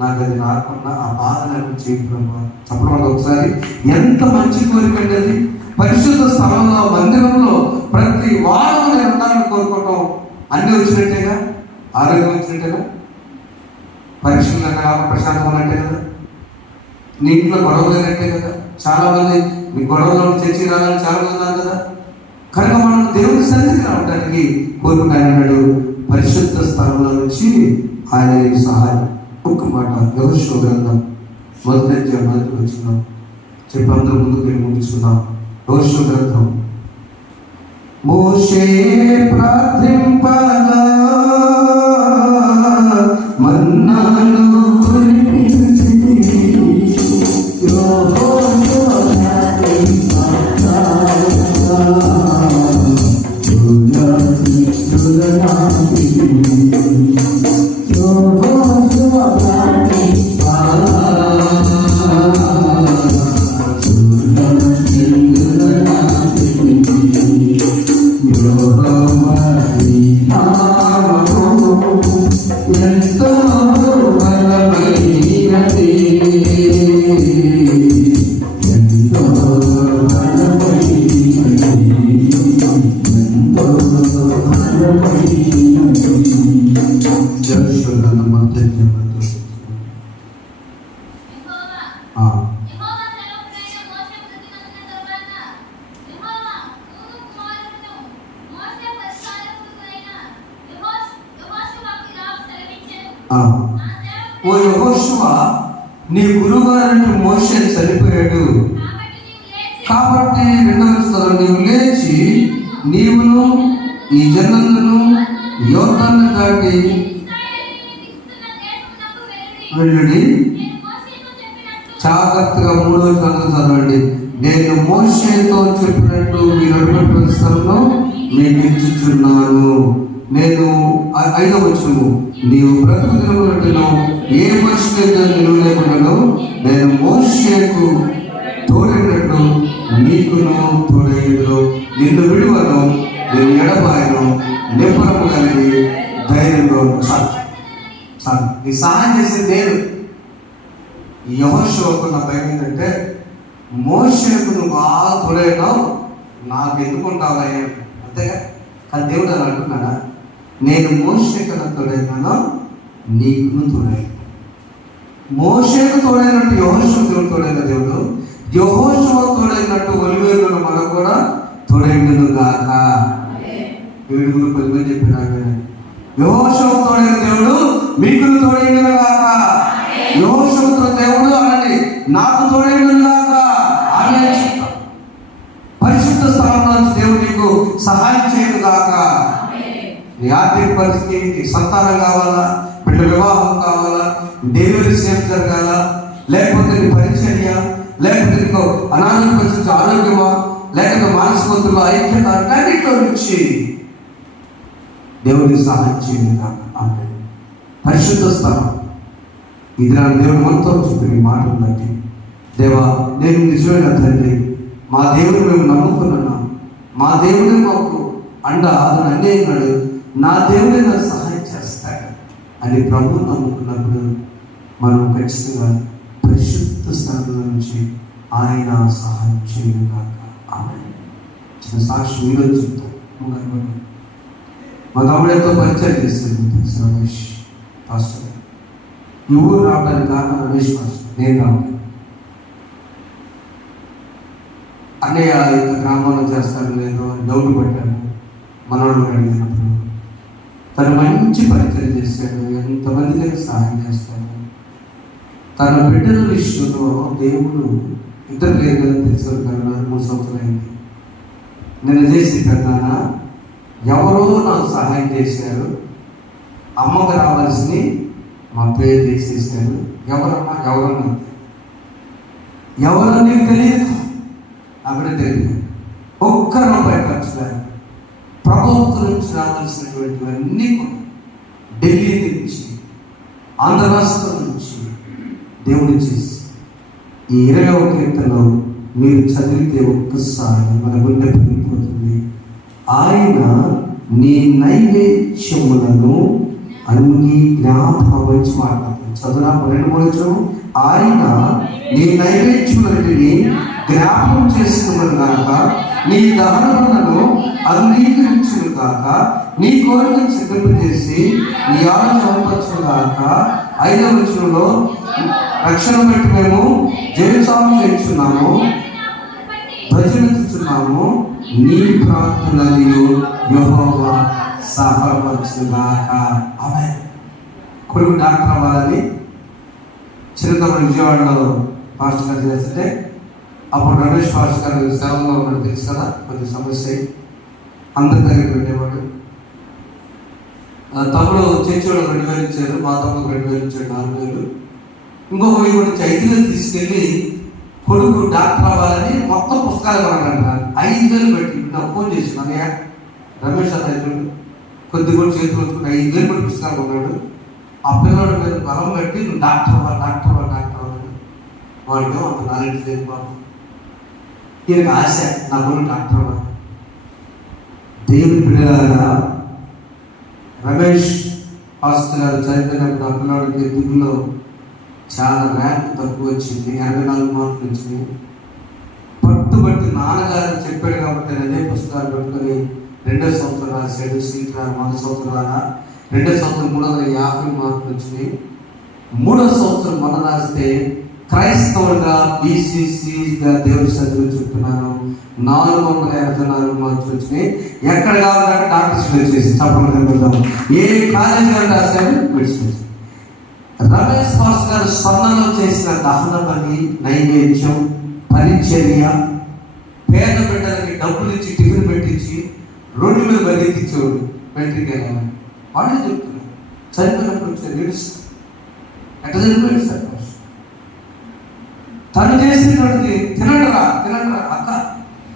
నాకు అది రాకుండా ఆ బాధ నాకు చేయడం చెప్పడం ఒకసారి ఎంత మంచి కోరిక అండి అది. పరిశుద్ధ స్థలంలో మందిరంలో ప్రతి వారం నేను ఉండాలని కోరుకోవటం అన్నీ వచ్చినట్టేగా, ఆరోగ్యం వచ్చినట్టేగా, పరీక్షలు ప్రశాంతం ఉన్నట్టే కదా, నీ ఇంట్లో గొడవలు లేనట్టే కదా. చాలా మంది మీ గొడవలో చర్చి రావాలని చాలా మంది ఉన్నారు కదా. కనుక మనం దేవుని సన్నిధికి రావడానికి కోరుకుంటానన్నాడు. పరిశుద్ధ స్థలంలో నుంచి ఆయన సహాయం. ఒక్క మాట యెహోషువ గ్రంథం 1వ అధ్యాయం 1వ వచనం చెప్పి అందరూ ముందుకు ముగిస్తున్నాం. యెహోషువ గ్రంథం. మోషే ప్రార్థింపగా మన్నాను ఎంతో ఓ యెహోషువ, నీ గురువుగారు మోషే చనిపోయాడు కాబట్టి నీవు లేచి నీవును ఈ జనులను యోర్దాను దాటి వెళ్ళుడి. జాగ్రత్తగా 3వ వచనం చదవండి. నేను మోషేతో చెప్పినట్లు మీ నడుపటి స్థలంలో మీకు ఇచ్చుచున్నాను. నేను 5వ వచనము, నీవు బ్రతుకు దినములను ఏ మనిషికైతే నిలువ లేకుండాను నేను మోషేకు తోడైనట్లు నీకును తోడైదును. నిన్ను విడువను, నేను ఎడబాయను, నిబ్బరము కలిగి ధైర్యంలో. చాలు నీ సహాయం చేసేది నేను. ఈ యెహోషువకు నా భయం ఏంటంటే, మోషేకు నువ్వు బాగా తోడైనావు, నాకు ఎందుకుంటావు అంతేగా. కానీ దేవుడు అని అంటున్నాడా, నేను మోషేకు తోడైనాను, నీకును తోడైనా. మోషేకు తోడైనట్టు యెహోషువకు తోడైన దేవుడు, యెహోషువ తోడైనట్టు ఒలివేలును మనకు కూడా తోడైనను గాక. 7 10 చెప్పినాడు, యెహోషువ తోడైన దేవుడు మీకు తోడైనను గాక. యెహోషువతో దేవుడు అనండి, నాకు తోడైనను గాక. ఆమె పరిశుద్ధ స్థలంలో దేవుడు నీకు సహాయం చేయను గాక. నీ ఆర్థిక పరిస్థితి, నీకు సంతానం కావాలా, బిడ్డ వివాహం కావాలా, డెలివరీ సేఫ్ జరగాల, లేకపోతే నీ పరిచర్య, లేకపోతే నీకు అనారోగ్య పరిస్థితి ఆరోగ్యమా, లేకపోతే మానసికతలో ఐక్యత, అన్నింటిలో నుంచి దేవుడికి సహాయం చేయను గాక. ఆమె పరిశుద్ధ స్థలం. ఇది నా దేవుడు మనతో చెప్పిన ఈ మాటలు బట్టి, దేవా నేను నిజమైన తండ్రి, మా దేవుడు మేము నమ్ముకున్నాం, మా దేవుడే మాకు అండ ఆదరణ అన్నీ ఉన్నాడు, నా దేవుడే నాకు సహాయం చేస్తాడు అని ప్రభువు నమ్ముకున్నప్పుడు మనం ఖచ్చితంగా పరిశుద్ధ స్థానంలో నుంచి ఆయన సహాయం చేయను కాక. ఆమె చిన్న సాక్షి ఈరోజు చెప్తాను. మా తమ్ముడితో పరిచయం చేస్తాను రమేష్ పాస్టర్. ఈ ఊరు రావడానికి కారణం రమేష్ పాస్టర్, నేను రావడానికి. అన్నయ్య ఇంత గ్రామంలో చేస్తాను లేదో డౌట్ పడ్డాను. మనోడు అడిగినప్పుడు తను మంచి పరిచయం చేశాడు, ఎంతమందికి సహాయం చేస్తాడు. తన బిడ్డల విషయంలో దేవుడు ఇద్దరు లేదని తెలుసు కదా. 3 సంవత్సరాలు అయింది. నేను చేసి పెద్దనా ఎవరో నాకు సహాయం చేశారు, అమ్మకు రావాల్సింది మా పేరు చేసేసారు. ఎవరమ్మా ఎవరో నీకు తెలియదు, అక్కడ తెలియదు. ఒక్క రూపాయి ఖర్చు లేదు. ప్రభుత్వం నుంచి రావాల్సినటువంటివన్నీ కూడా ఢిల్లీ నుంచి, ఆంధ్ర రాష్ట్రం నుంచి దేవుడు చేసి ఈ 20వ కీర్తనలో మీరు చదివితే ఒక్కసారి మన గుండె పగిలిపోతుంది. ఆయన నీ నైవేద్యములను అన్ని జ్ఞాపకం మాట్లాడుతుంది. చదువునా 2 ఆయన నీ నైవేద్యములన్నిటిని జ్ఞాపకం చేసుకున్నాను కాక, నీ దహనములను అంగీకరించును కాక, నీ కోరికను సిద్ధింపజేసి నీ ఆలోచన కాక. 5వ వచనంలో రక్షణ పెట్టి మేము జయసాము చేస్తున్నాము, భజనిస్తున్నాము, నీ ప్రార్థనలు యెహోవా సఫలపరచుగాక. ఆమె కొడుకు డాక్టర్ అవ్వాలని చిరుతమ్మ విజయవాడలో పాస్టర్ గారు చేస్తుంటే, అప్పుడు రమేష్ పాస్టర్ గారు సెలవులో ఉన్నాడు తెలుసు కదా, కొంచెం సమస్య అందరి దగ్గరికి వెళ్ళేవాడు. తమ్ముడు చర్చిలో 2000 ఇచ్చారు, మా తమ్ముడు 2000 ఇచ్చాడు, 4000. ఇంకొక 1000 నుంచి 5,000 తీసుకెళ్ళి కొడుకు డాక్టర్ అవ్వాలని మొత్తం పుస్తకాలు కొనగలరు. 5,000 పెట్టి నాకు ఫోన్ చేసి అన్నయ్య రమేష్ అన్నయ్య కొద్ది కూడా చేతులు వచ్చుకుని 5,000 పెట్టి పుస్తకాలు కొన్నాడు. ఆ పిల్లడు మీద బలం పెట్టి నువ్వు డాక్టర్ అవ్వాలి. వాడికి అంత నాలెడ్జ్ లేదు బాబు. ఈయనకి ఆశ, నా కొడుకు డాక్టర్ అవ్వాలి. దేవుని పిల్లలారా, రమేష్ పాస్టర్ గారు చదివినప్పుడు ఆ పిల్లడికి తెలుగులో చాలా ర్యాంక్ తక్కువ వచ్చింది, 84 మార్కులు వచ్చినాయి. పట్టుబట్టి నాన్నగారు చెప్పాడు కాబట్టి అదే పుస్తకాలు పెట్టుకొని 2వ సంవత్సరం రాశాడు. సీట్ 1వ సంవత్సరం 2వ సంవత్సరం 350 మార్కులు వచ్చినాయి. 3వ సంవత్సరం మొన్న రాస్తే క్రైస్తవులుగా బీసీసీగా దేవుడి సన్నిధిలో చెప్తున్నాను, 454 మార్కులు వచ్చినాయి. ఎక్కడ కావాలంటే డాక్టర్స్ వచ్చేసి చెప్పడం ఏ కాలేజీ అంటే రాశారు విడిచిపెట్టి. రమేష్ పాస్ గారు స్వర్ణంలో చేసిన దహన బలి, నైవేద్యం, పరిచర్య, పేద బిడ్డలకి డబ్బులు ఇచ్చి టిఫిన్ పెట్టించి రోడ్డు మీద బయటెక్కించేవాడు. బయటికి వెళ్ళాలని వాళ్ళే చెప్తున్నారు. చనిపోయినప్పుడు వచ్చారు ఏడుస్తారు. ఎట్లా చనిపోయాడు సార్? తను చేసినటువంటి తినండిరా అక్క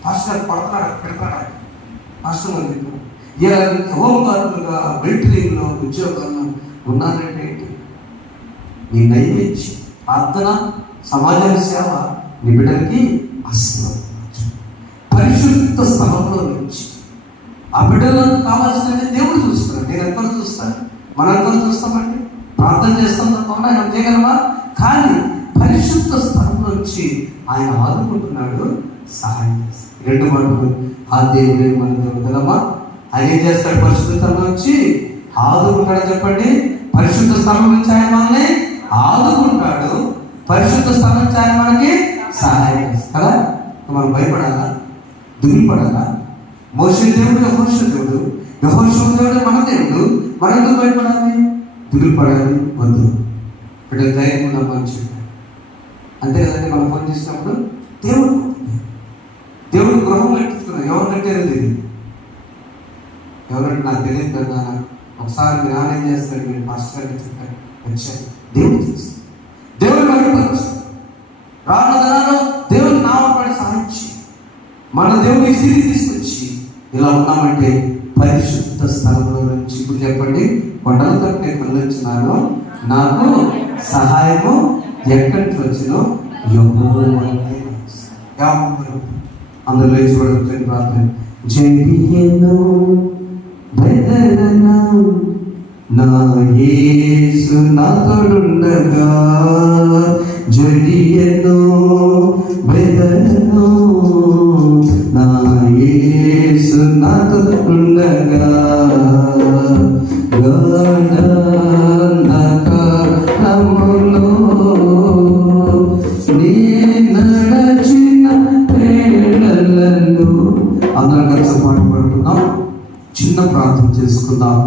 పాస్టర్ పడతాడా పెడతాడా పాస్టర్ వాళ్ళు ఇలా హోంగార్డులుగా మిలిటరీలో ఉద్యోగాల్లో ఉన్నారంటే ఏంటి? నీ నైవేద్యం, ప్రార్థన, సమాజ సేవ నీ బిడ్డలకి ఆశీర్వాదం. పరిశుద్ధ స్థలంలో నుంచి ఆ బిడ్డలకు కావాల్సిన దేవుడు చూస్తున్నాడు. నేను ఎక్కడ చూస్తాను, మనం ఎక్కడ చూస్తామండి? ప్రార్థన చేస్తాం తప్పకుండా ఏం చేయగలమా? కానీ పరిశుద్ధ స్థలం నుంచి ఆయన ఆదుకుంటున్నాడు, సహాయం చేస్తాడు. 2 మాటలు, ఆ దేవుడే మన దేవుడు కదమ్మా. ఆయన ఏం చేస్తాడు? పరిశుద్ధ స్థలం నుంచి ఆదుకుంటాడు. చెప్పండి, పరిశుద్ధ స్థలం నుంచి ఆయన మనల్ని ఆదుకుంటాడు, పరిశుద్ధ స్థలం నుంచి ఆయన మనకి సహాయం చేస్తాడు కదా. మనం భయపడాలా, దిగుపడాలా? మోషే దేవుడు యెహోషువ దేవుడు, యెహోషువ దేవుడు మన దేవుడు. మనం ఎందుకు భయపడాలి, దిగులు పడాలి? వద్దు. ఇక్కడ ధైర్యం ఉండమని చెప్పాడు. అంతే కదండి. మనం ఫోన్ చేసినప్పుడు దేవుడు గృహం కట్టించుకున్నాడు. ఎవరు కట్టారు తెలియదు, ఎవరంటే నాకు తెలియదు కదా. ఒకసారి మీరు ఏం చేస్తాడు, మీరు మాస్టర్ గారికి చెప్పారు, వచ్చారు. దేవుడు తెలుసు, దేవుడు మహిమపరచు. రాను దినాల్లో దేవుడు నామపడి సాధించి మన దేవుని స్థితి తీసుకొచ్చి ఇలా ఉన్నామంటే పరిశుద్ధ స్థలంలో నుంచి. ఇప్పుడు చెప్పండి, కొండలతో నేను కళ్ళొచ్చినాను, నాకు సహాయము ఎక్కడికి వచ్చినో అందులో చూడండి ప్రార్థన. జడియను బెదరను నా యేసు నాతోడుండగా, జడియను బెదరను నా యేసు నాతోడుండగా, గాఢంధకారములో నీ నడచిన వేళలలో. అందరం కలిసి పాట పాడుకుందాం, చిన్న ప్రార్థన చేసుకుందాం.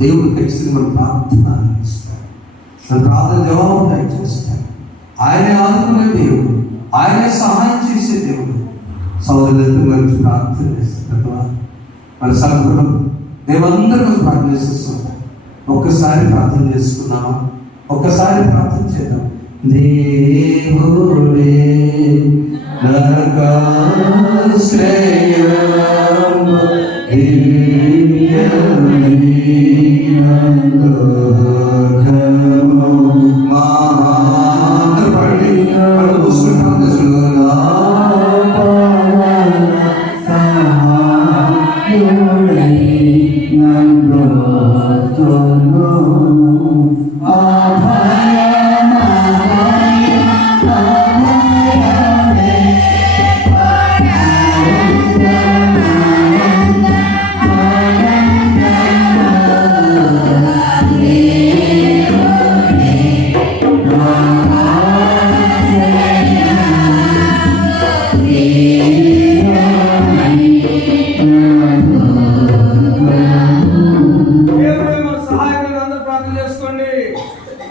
దేవుడు ఖచ్చితంగా మనం ప్రార్థన ఇస్తాడు, మన ప్రార్థన జవాబు దయచేస్తాడు. ఆయనే ఆదుకునే దేవుడు, ఆయనే సహాయం చేసే దేవుడు. సోదరులతో కలిసి ప్రార్థన చేస్తున్నారు. మన సంఘం మేమందరం ప్రార్థన చేస్తున్నాం. ఒక్కసారి ప్రార్థన చేసుకున్నామా? ఒక్కసారి ప్రార్థన చేద్దాం. దేవుడే నరకాశ్రయము దివ్యమీనలోకము మానపడి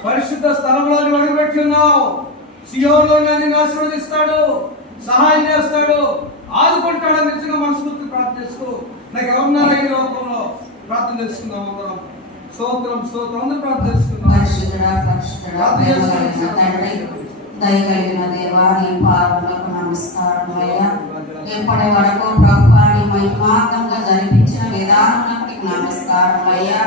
పరిశుద్ధ స్థలంలో అడుగుపెట్టున్నావు. సియోనులో నిన్ను ఆశీర్వదిస్తాడు, సహాయం చేస్తాడు, ఆదుకుంటాడు. నిజంగా మనస్ఫూర్తి ప్రార్థిస్తూ నాకు ఎవరున్నారా ఈ లోకంలో ప్రార్థన చేసుకుందాం. అందరం స్తోత్రం స్తోత్రం అందరూ ప్రార్థన చేసుకుందాం. దయగలిగిన దేవా, నీ పాదములకు నమస్కారమయ్యా. ఇప్పటి వరకు ప్రభువాన్ని మహిమార్థంగా జరిపించిన విధానానికి నమస్కారమయ్యా.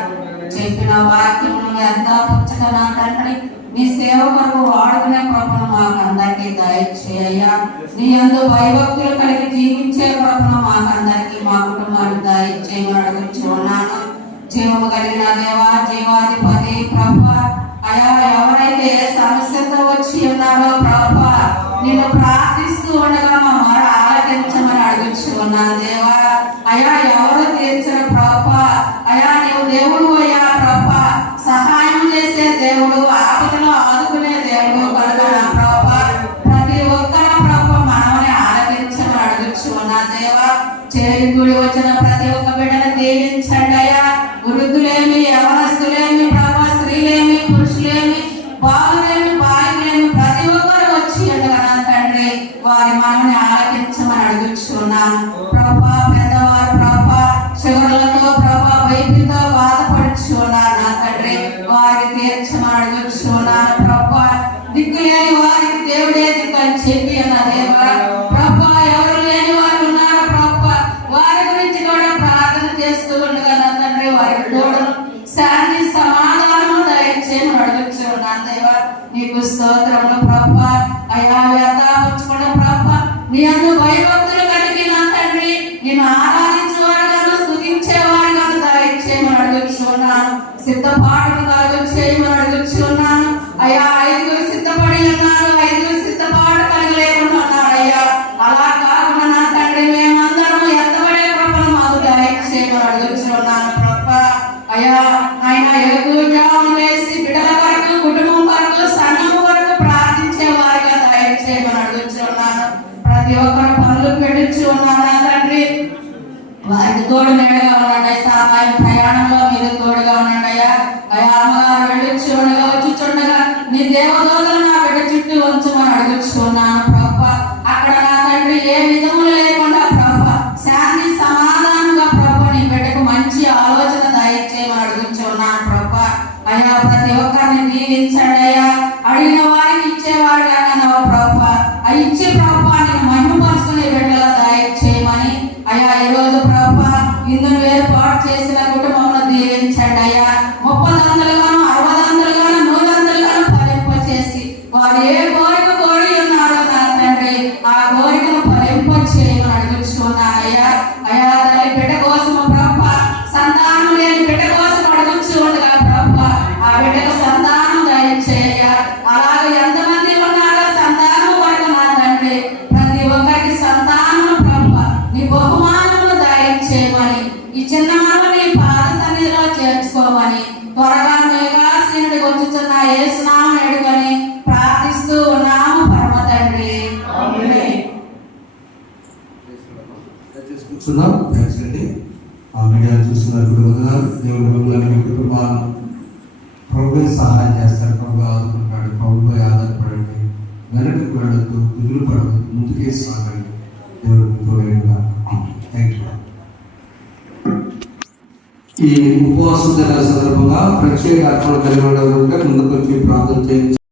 చెప్పిన వాక్యమును వ్యర్థపరచక నా తండ్రి, నీ సేవ కొరకు వాడుకునే కృపను మాకందరికీ దయచేయ్యా. నీ యందు భయభక్తులు కలిగి జీవించే కృపను మాకందరికీ, మా కుటుంబాన్ని దయచేయమని అడుగుచూ ఉన్నాను. జీవము కలిగిన దేవా, జీవాధిపతి ప్రభువా, అయా ఎవరైతే ఏ సమస్యతో వచ్చి ఉన్నారో ప్రభువా, నిన్ను ప్రార్థిస్తూ ఉండగా మా మొర ఆలకించమని అడుగుచూ ఉన్నాను దేవా. అయా ఎవరు తీర్చిన ప్రభువా, అయా నీవు దేవుడు అయ్యా ప్రభువా, సహాయం చేసే దేవుడు, ఆపదలో ఆదుకునే దేవుడు కనుక నా ప్రభువా కూడి వచ్చిన ప్రతి ఒక్క బిడ్డను దీవించండి అయ్యా. వృద్ధులేమి, యవనస్తులేమి, ప్రభా స్త్రీలేమి, పురుషులేమి, బాలులేమి, బాలికలేమి ప్రతి ఒక్కరు వచ్చి ఉండగా తండ్రి వారి మనల్ని ఆలకించమని అడుగుచున్నాను ప్రభా. పెద్దవారు ప్రభా షుగర్లతో ప్రభా వైపుతో బాధపడుచున్నారు నా తండ్రి, వారికి తీర్చమని అడుగుచున్నాను ప్రభా. దిక్కులేని వారికి దేవుడే దిక్కు అని చెప్పి అన్న దేవా ప్రభా. ఎవరు లేని వారు ఉన్నారు ప్రభా, వారి గురించి కూడా ప్రార్థన చేస్తూ ఉండగా నా తండ్రి వారికి తోడు శాంతి సమాధానం దయచేయమని అడుగుచున్నాను దేవా. నీకు స్తోత్రములు ప్రభా. అయ్యా వ్యర్థాపుచ్చుకున్న ప్రభా నీ అందు భయభక్తులు కలిగి నా తండ్రి నేను ఆరాధించేవారుగాను స్తుతించేవారుగాను దయచేయమని అడుగుచున్నాను. సిద్ధపాటును కలుగు చేయమని అడుగుచున్నాను అయ్యా. 5 సిద్ధపడి ఉన్నారు, 5 సిద్ధపాటు కలగలేకుండా ఉన్నారు అయ్యా. అలా కాకుండా నా తండ్రి మేమందరం ఎత్తబడే కృపను మాకు దయచేయమని అడుగుచున్నాను ప్రభా. అయ్యా ఆయన ఎగుజాము వేసి బిడ్డల వరకు, కుటుంబం వరకు, సంఘం వరకు ప్రార్థించే వారిగా దయచేయమని అడుగుచున్నాను. ప్రతి ఒక్కరు పనులు పెట్టుచు ఉన్నారు నా తండ్రి, వారికి తోడు నీడగా ఉండండి. సహాయం ప్రయాణంలో మీరు తోడుగా ఉండండి అయ్యా. అయ్యా అమ్మగారు వెళ్ళుచుండగా వచ్చుచుండగా నీ దేవదూతలు నా బిడ్డ చుట్టూ ఉంచమని అడుగుచున్నాను ప్రభా. అక్కడ నా తండ్రి ఏ విధములు లేకుండా ప్రభా శాంతి సమాధానంగా ప్రభా నీ బిడ్డకు మంచి ఆలోచన దయచేయమని అడుగుచున్నాను ప్రభా. అయ్యా ప్రతి ఒక్కరిని దీవించండి అయ్యా. అడిగిన వారికి ఇచ్చేవాడుగా నన్ను ప్రభా ఇచ్చే ప్రభా నేను మహిమపరుచుకునే బిడ్డగా దయచేయమని అయ్యా. ఈ రోజు ప్రభా ఇందును ఏర్పాటు చేసిన కుటుంబంలో దీవించండి అయ్యా. 30 దంతలుగాను 60 దంతలుగాను 100 దంతలుగాను ఫలింప చేసి వారు ఏ కోరిక కోరి ఉన్నారో నా తండ్రి ఆ కోరికను ఫలింప చేయమని అడుగుచున్నాను అయ్యా. అయ్యా తల్లి బిడ్డ కోసం ప్రభా, సంతానం లేని బిడ్డ కోసం అడుగుచు ఉండగా ప్రభా ఆ బిడ్డకు సంతానం దయచేయ. అలాగే ఎంతమంది ఉన్నారో సంతానం వరకు నా తండ్రి ప్రతి ఒక్కరికి సంతానం ప్రభా నీ బహుమానమును దయచేయమని ఈ చిన్న మనము నీ పాద సన్నిధిలో చేర్చుకోమని త్వరగా మేఘాసీనుడి వచ్చుచున్న యేసునామమున వేడుకొని ప్రార్థిస్తూ ఉన్నాము పరమ తండ్రి. ఆమేన్. కూర్చున్నాం. థ్యాంక్స్ అండి. ఆ మీడియా చూస్తున్నారు వందనాలు. దేవుడు మిమ్మల్ని మీ కుటుంబాలను ప్రభువే సహాయం చేస్తారు, ప్రభు ఆదుకుంటాడు. ప్రభుపై ఆధారపడండి, వెనక్కి వెళ్ళొద్దు, దిగులు పడదు, ముందుకే సాగండి. దేవుడు తోడేగా. Thank you. ఈ ఉపవాస దినాల సందర్భంగా ప్రత్యేక అర్పణ కలిగి ఉండేవారు ముందుకు వచ్చి ప్రార్థన చేయించి